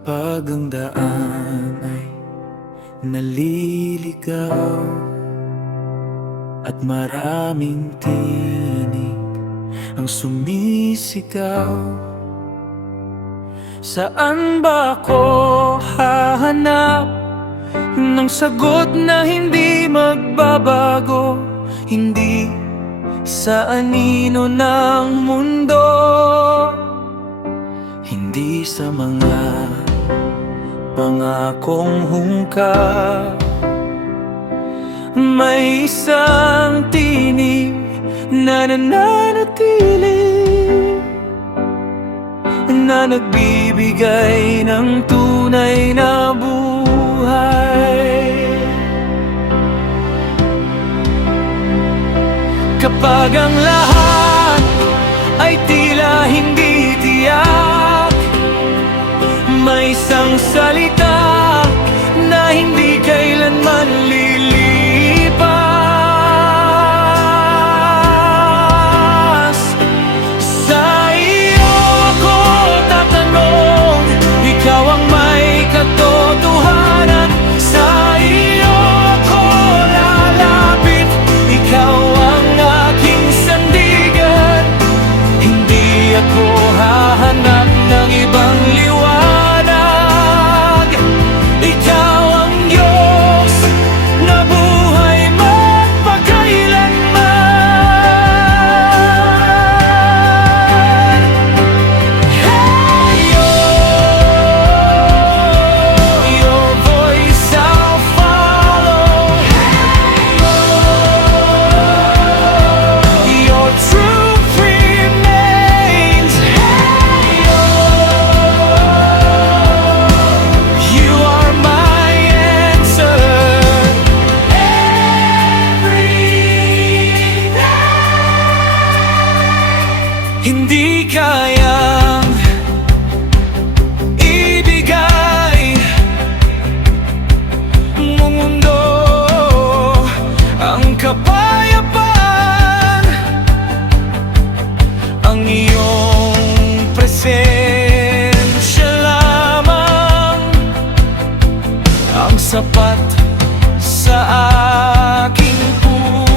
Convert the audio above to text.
Kapag ang daan ay naliligaw at maraming tinig ang sumisigaw, saan ba ako hahanap ng sagot na hindi magbabago? Hindi sa anino ng mundo, hindi sa mga pangakong hungka. May isang tinig na nananatili, na nagbibigay ng tunay na buhay. Kapag ang lahat ay tila hindi tiyak, may isang salita na hindi kailanman lilipas. Sa iyo ako tatanong, ikaw ang may katotohanan. Sa iyo ako lalapit, ikaw ang aking sandigan. Hindi ako hahanap ng ibang liwanag. Ikaw ang Diyos na buhay magpakailanman. Hey, your voice I'll follow. Your truth remains. You are my answer every day. Hindi kayang ibigay ng mundo ang kapayapaan, ang iyong presensya lamang ang sapat sa aking puso.